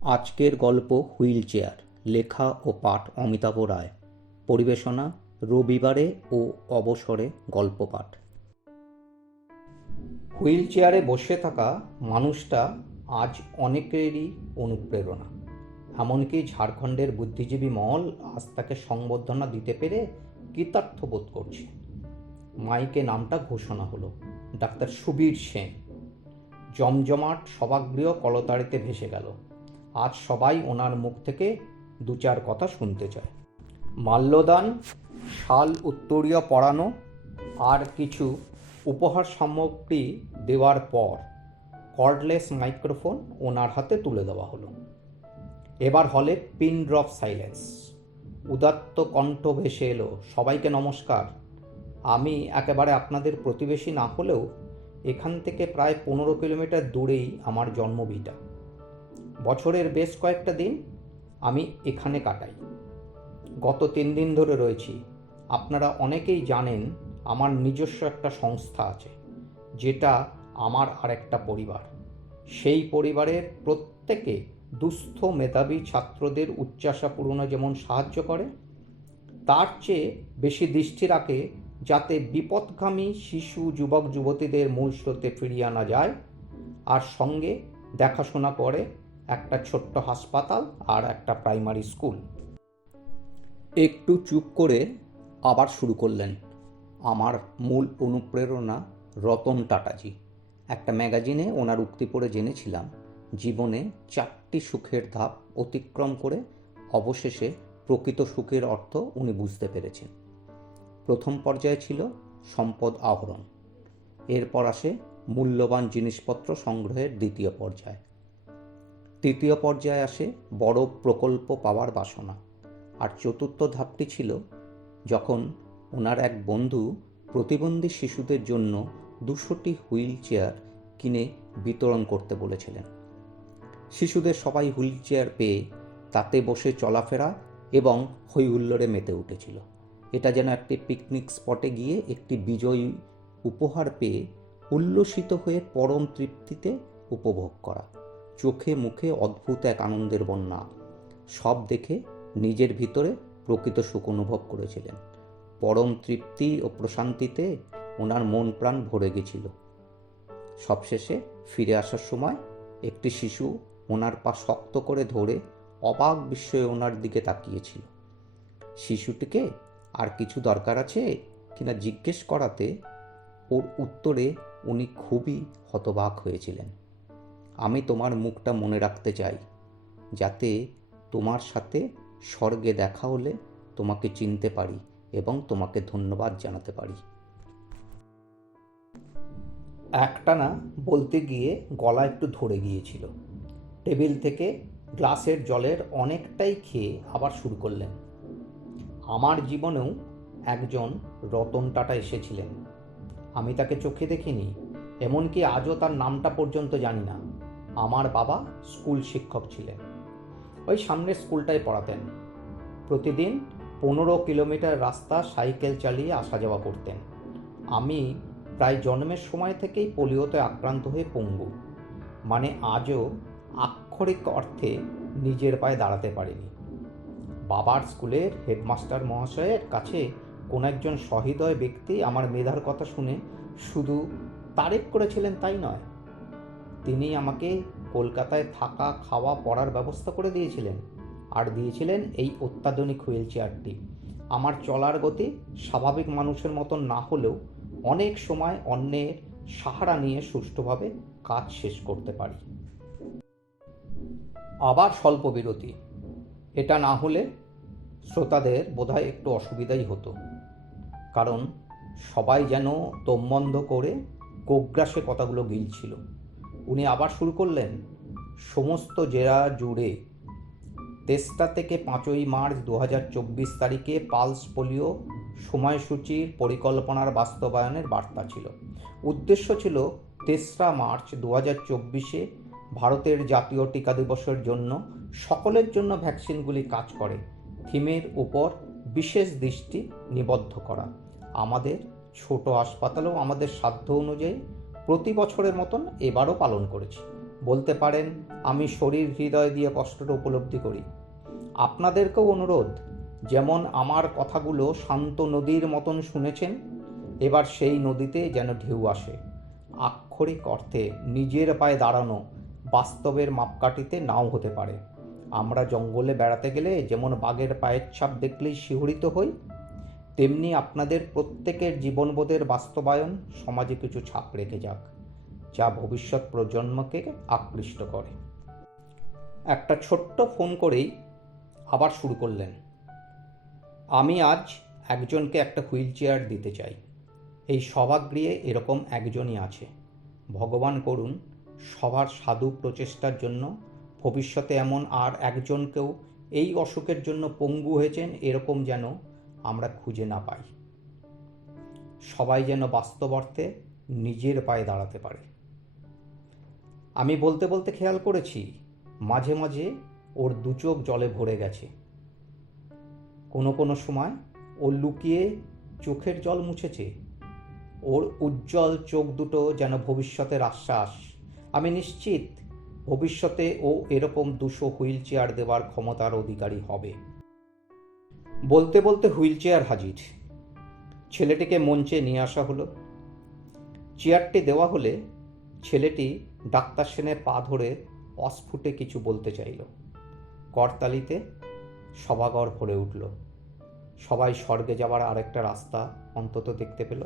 আজকের গল্প wheel chair. লেখা ও পাঠ অমিতাভ রায়। পরিবেশনা রবিবারে ও অবসরে গল্প পাঠ। হুইল চেয়ারে বসে থাকা মানুষটা আজ অনেকেরই অনুপ্রেরণা। এমনকি ঝাড়খণ্ডের বুদ্ধিজীবী মহল আজ তাকে সংবর্ধনা দিতে পেরে কৃতার্থ বোধ করছে। মাইকে নামটা ঘোষণা হলো, ডাক্তার সুবীর সেন। জমজমাট সভাগৃহ কলতাড়িতে ভেসে গেল। আজ সবাই ওনার মুখ থেকে দু চার কথা শুনতে চায়। মাল্যদান, শাল উত্তরীয় পরানো আর কিছু উপহার সামগ্রী দেওয়ার পর কর্ডলেস মাইক্রোফোন ওনার হাতে তুলে দেওয়া হলো। এবার হলে পিন ড্রপ সাইলেন্স। উদাত্ত কণ্ঠ ভেসে এলো, সবাইকে নমস্কার। আমি একেবারে আপনাদের প্রতিবেশী না হলেও এখান থেকে প্রায় 15 কিলোমিটার দূরেই আমার জন্মভিটা। বছরের বেশ কয়েকটা দিন আমি এখানে কাটাই। গত 3 দিন ধরে রয়েছি। আপনারা অনেকেই জানেন আমার নিজস্ব একটা সংস্থা আছে, যেটা আমার আরেকটা পরিবার। সেই পরিবারের প্রত্যেকে দুস্থ মেধাবী ছাত্রদের উচ্চাশা পূরণে যেমন সাহায্য করে, তার চেয়ে বেশি দৃষ্টি রাখে যাতে বিপথগামী শিশু যুবক যুবতীদের মূল স্রোতে ফিরিয়ে আনা যায়, আর সঙ্গে দেখাশোনা করে একটা ছোট্ট হাসপাতাল আর একটা প্রাইমারি স্কুল। একটু চুপ করে আবার শুরু করলেন। আমার মূল অনুপ্রেরণা রতন টাটাজি। একটা ম্যাগাজিনে ওনার উক্তি পড়ে জেনেছিলাম জীবনে 4টি সুখের ধাপ অতিক্রম করে অবশেষে প্রকৃত সুখের অর্থ উনি বুঝতে পেরেছেন। প্রথম পর্যায়ে ছিল সম্পদ আহরণ, এরপর আসে মূল্যবান জিনিসপত্র সংগ্রহের দ্বিতীয় পর্যায়, তৃতীয় পর্যায়ে আসে বড় প্রকল্প পাওয়ার বাসনা, আর চতুর্থ ধাপটি ছিল যখন ওনার এক বন্ধু প্রতিবন্ধী শিশুদের জন্য 200টি হুইল চেয়ার কিনে বিতরণ করতে বলেছিলেন। শিশুদের সবাই হুইল চেয়ার পেয়ে তাতে বসে চলাফেরা এবং হই হুল্লোড়ে মেতে উঠেছিল। এটা যেন একটি পিকনিক স্পটে গিয়ে একটি বিজয়ী উপহার পেয়ে উল্লসিত হয়ে পরম তৃপ্তিতে উপভোগ করা। চোখে মুখে অদ্ভুত এক আনন্দের বন্যা। সব দেখে নিজের ভিতরে প্রকৃত সুখ অনুভব করেছিলেন। পরম তৃপ্তি ও প্রশান্তিতে ওনার মন প্রাণ ভরে গেছিল। সবশেষে ফিরে আসার সময় একটি শিশু ওনার পা শক্ত করে ধরে অবাক বিস্ময়ে ওনার দিকে তাকিয়েছিল। শিশুটিকে আর কিছু দরকার আছে কিনা জিজ্ঞেস করাতে ওর উত্তরে উনি খুবই হতবাক হয়েছিলেন। আমি তোমার মুখটা মনে রাখতে চাই, যাতে তোমার সাথে স্বর্গে দেখা হলে তোমাকে চিনতে পারি এবং তোমাকে ধন্যবাদ জানাতে পারি। একটানা বলতে গিয়ে গলা একটু ধরে গিয়েছিল। টেবিল থেকে গ্লাসের জলের অনেকটাই খেয়ে আবার শুরু করলেন। আমার জীবনেও একজন রতন টাটা এসেছিলেন। আমি তাকে চোখে দেখিনি, এমনকি আজও তার নামটা পর্যন্ত জানি না। আমার বাবা স্কুল শিক্ষক ছিলেন, ওই সামনের স্কুলটায় পড়াতেন। প্রতিদিন 15 কিলোমিটার রাস্তা সাইকেল চালিয়ে আসা যাওয়া করতেন। আমি প্রায় জন্মের সময় থেকেই পোলিওতে আক্রান্ত হয়ে পঙ্গু, মানে আজও আক্ষরিক অর্থে নিজের পায়ে দাঁড়াতে পারিনি। বাবার স্কুলের হেডমাস্টার মহাশয়ের কাছে কোন একজন সহৃদয় ব্যক্তি আমার মেধার কথা শুনে শুধু তারিফ করেছিলেন তাই নয়, তিনি আমাকে কলকাতায় থাকা খাওয়া পড়ার ব্যবস্থা করে দিয়েছিলেন, আর দিয়েছিলেন এই অত্যাধুনিক হুইল চেয়ারটি। আমার চলার গতি স্বাভাবিক মানুষের মতন না হলেও অনেক সময় অন্যের সাহারা নিয়ে সুষ্ঠুভাবে কাজ শেষ করতে পারি। আবার স্বল্প বিরতি। এটা না হলে শ্রোতাদের বোধহয় একটু অসুবিধাই হতো, কারণ সবাই যেন দম বন্ধ করে গোগ্রাসে কথাগুলো গিলছিল। উনি আবার শুরু করলেন, সমস্ত জেলা জুড়ে 23টা থেকে 5ই মার্চ 2024 তারিখে পালস পোলিও সময়সূচির পরিকল্পনার বাস্তবায়নের বার্তা ছিল। উদ্দেশ্য ছিল 3রা মার্চ 2024-এ ভারতের জাতীয় টিকা দিবসের জন্য সকলের জন্য ভ্যাকসিনগুলি কাজ করে থিমের উপর বিশেষ দৃষ্টি নিবদ্ধ করা। আমাদের ছোট হাসপাতালেও আমাদের সাধ্য অনুযায়ী প্রতি বছরের মতন এবারও পালন করেছি। বলতে পারেন আমি শরীর হৃদয় দিয়ে কষ্টটা উপলব্ধি করি। আপনাদেরকেও অনুরোধ, যেমন আমার কথাগুলো শান্ত নদীর মতন শুনেছেন, এবার সেই নদীতে যেন ঢেউ আসে। আক্ষরিক অর্থে নিজের পায়ে দাঁড়ানো বাস্তবের মাপকাঠিতে নাও হতে পারে। আমরা জঙ্গলে বেড়াতে গেলে যেমন বাঘের পায়ের ছাপ দেখলেই শিহরিত হই, তেমনি আপনাদের প্রত্যেকের জীবনবোধের বাস্তবায়ন সমাজে কিছু ছাপ রেখে যাক, যা ভবিষ্যৎ প্রজন্মকে আকৃষ্ট করে। একটা ছোট্ট ফোন করেই আবার শুরু করলেন, আমি আজ একজনকে একটা হুইল চেয়ার দিতে চাই। এই সভাগৃহে এরকম একজনই আছে। ভগবান করুন সবার সাধু প্রচেষ্টার জন্য ভবিষ্যতে এমন আর একজনকেও এই অসুখের জন্য পঙ্গু হয়েছেন এরকম যেন আমরা খুঁজে না পাই। সবাই যেন বাস্তব অর্থে নিজের পায়ে দাঁড়াতে পারে। আমি বলতে বলতে খেয়াল করেছি মাঝে মাঝে ওর দু চোখ জলে ভরে গেছে। কোনো কোনো সময় ও লুকিয়ে চোখের জল মুছেছে। ওর উজ্জ্বল চোখ দুটো যেন ভবিষ্যতের আশ্বাস। আমি নিশ্চিত ভবিষ্যতে ও এরকম 200 হুইল চেয়ার দেওয়ার ক্ষমতার অধিকারী হবে। বলতে বলতে হুইল চেয়ার হাজির। ছেলেটিকে মঞ্চে নিয়ে আসা হলো। চেয়ারটি দেওয়া হলে ছেলেটি ডাক্তার সেনের পা ধরে অস্ফুটে কিছু বলতে চাইল। করতালিতে সভাঘর ভরে উঠল। সবাই স্বর্গে যাওয়ার আরেকটা রাস্তা অন্তত দেখতে পেল।